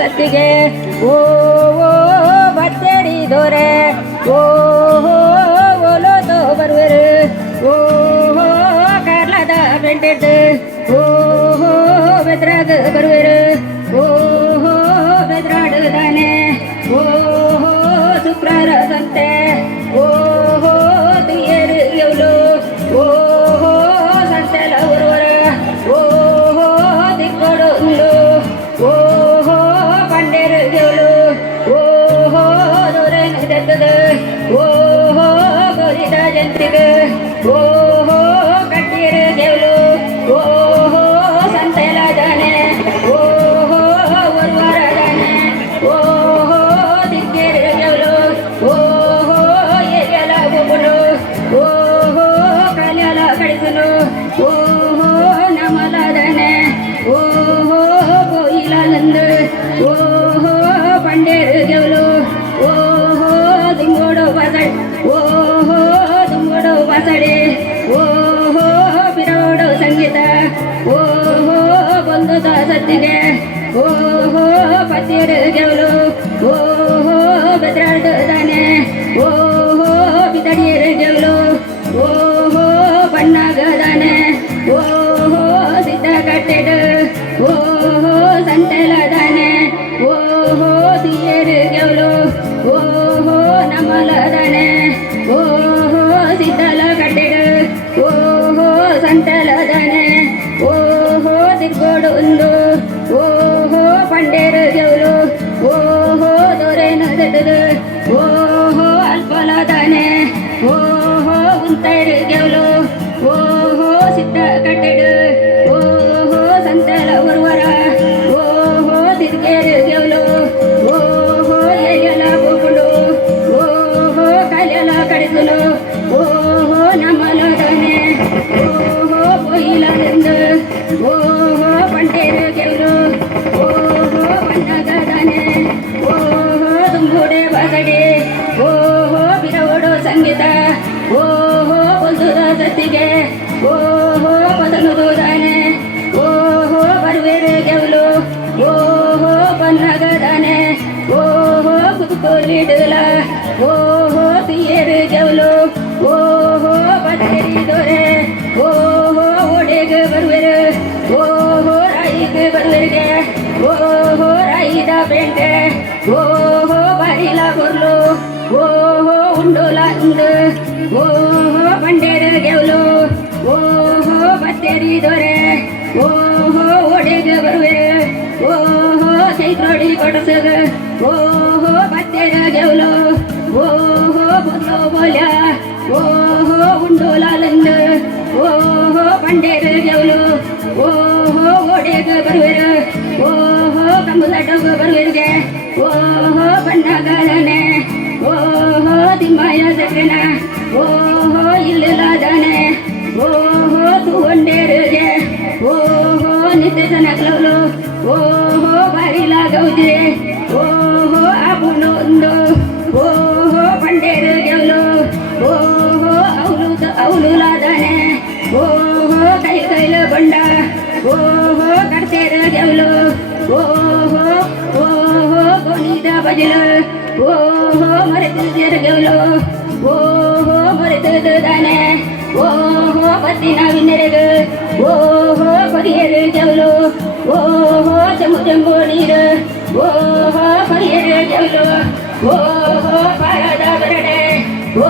ಸತ್ತಿಗೆ ಓ ಬತ್ತೇರಿ ದೊರೆ ಓಲೋದು ಬರುವರು ಕಾರ್ಲಾದ ಬೆಂಟೆಡ್ ಬೆದ್ರಾಗ ಬರುವರು ಬೆದ್ರಾಡುದಾನೆ ಶುಕ್ರಾರ ಸಂತೆ ತುಯ್ಯರು ಎವಳು ಸಂತೆಲ ಬರುವರ ದಿಕ್ಕೋಡು ಉಂಡು ಪಂಡೇರು ಗೆವಳು ದೂರೇನು ತೆತ್ತದು ಗೋರಿದ ಜಂತಿಗೆ ಕಟ್ಟೀರು ಗೆವಳು ಸಂತೆಲ ಜಾನೆ ಒರ್ವರ ಜಾನೆ ದಿಕ್ಕೇರು ಗೆವಳು ಎರಿಯಲ ಬೊಬ್ಬನು ಕಲಿಯಲ ಕಳಿಸಲು ನಮಲ ಜಾನೆ ಗೋಯಿಲಂದು ಪಂಡೇರು ಗೆವಲು ದಿಂಗೋಡು ಬಸಡೆ ದಿಂಗೋಡು ಬಸಡೆ ಬಿರೋಡು ಸಂಗೀತ ಬಂದು ಸತ್ತಿಗೆ ಪತ್ತಿರು ಗೆವಲು ಬೆದ್ರಾಡ್ದಾನೆ ಬಿದಡಿಯರು ಗೆವಲು ಬಣ್ಣಗದಾನೆ ಸಿದ್ಧ ಕಟ್ಟೆಡು ಸಂತೆಲದಾನೆ ತಿಯರು ಗೆವಲು ನಮಲದಾನೆ ಸಿದ್ದಲ ಕಟ್ಟೆಡು ಸಂತೆಲದಾನೆ ದಿಗ್ಗೋಡು ಉಂದು ಪಂಡೇರು ಗೆವಲು ದೊರೆನು ತೆತ್ತದು ಅಲ್ಪಲದಾನೆ ಉಂತೈರು ಗೆವಲು ಸಿದ್ಧ ಕಟ್ಟೆಡು ಸಂತೆಲ ಉರ್ವರ ತಿರ್ಗೇರು ಗೆವಲು ಎರಿಯಲ ಬೊಬ್ಬುಡು ಕಲಿಯಲ ಕಡಿಸಲು ನಮಲದಾನೆ ಕೊಯ್ಲಂದು ಪಂಡೇರು ಗೆವಲು ಬಣ್ಣಗದಾನೆ ತುಂಬುಡೆ ಬಸಡೆ ಬಿರವಡು ಸಂಗೀತ ಒಂದುದ ಸತ್ತಿಗೆ ಬದನುದಾನೆ ಬರುವೆರು ಗೆವಲು ಬನ್ನಗದಾನೆ ಕುದುಕೋಲಿಡಲ ತಿಯರು ಗೆವಲು ಬತ್ತೇರಿ ದೊರೆ ಓಡೆಗೆ ಬರುವೆರು ರಾಯಿಗೆ ಬರುವೆರಿಗೆ ರಾಯಿದ ಬೆಂಟೆ ಬಾರಿಲ ಬರ್ಲು ಉಂಡೋಲ ಇಂದು ಪಂಡೇರು ಗೆವಲು ಬತ್ತೇರಿ ದೊರೆ ಓಡೆಗೆ ಬರುವೆರು ಚೈತ್ರೋಡಿ ಕೊಡಸಗ ಬತ್ತೇರ ಗೆವಲು ಬುಲ್ಲು ಬೋಲ್ಯ ಉಂಡೋಲಾಲಂದು ಪಂಡೇರು ಗೆವಲು ಓಡೆಗೆ ಬರುವೆರು ಕಂಬುದಡ್ಡಗ ಬರುವೆರಿಗೆ ಬಣ್ಣಗಲನೆ ತಿಮ್ಮಯ್ಯ ಸಕ್ರೆನ ಇಲ್ಲದಾನೆ ತೂಂಡೇರಿಗೆ ನಿತ್ಯ ಜನಕ್ಲವಲು ಬಾರಿಲ ಗೌಜೆ ಅಬುನು ಒಂದು ಪಂಡೇರು ಗೆವಲು ಅವಳು ಲಾದಾನೆ ಕೈ ಕೈಲು ಓಹೋ ಕಡ್ತೇರ ಜವಲು ಓಹೋ ಓಹೋ ಗೋನಿದ ಬಜಲು ಓಹೋ ಮರೆತಿದ್ದ ಜವಲು ಓಹೋ ಮರೆತದ ದಾನೆ ಓಹೋ ಬತ್ತಿನ ವಿನರೆಗ ಓಹೋ ಕೊರಿಯರ ಜವಲು ಓಹೋ ಜಂಬು ಜಂಬು ನೀರು ಓಹೋ ಕೊರಿಯರ ಜವಲು ಓಹೋ ಪಾರದ ಬರಡೆ ಓ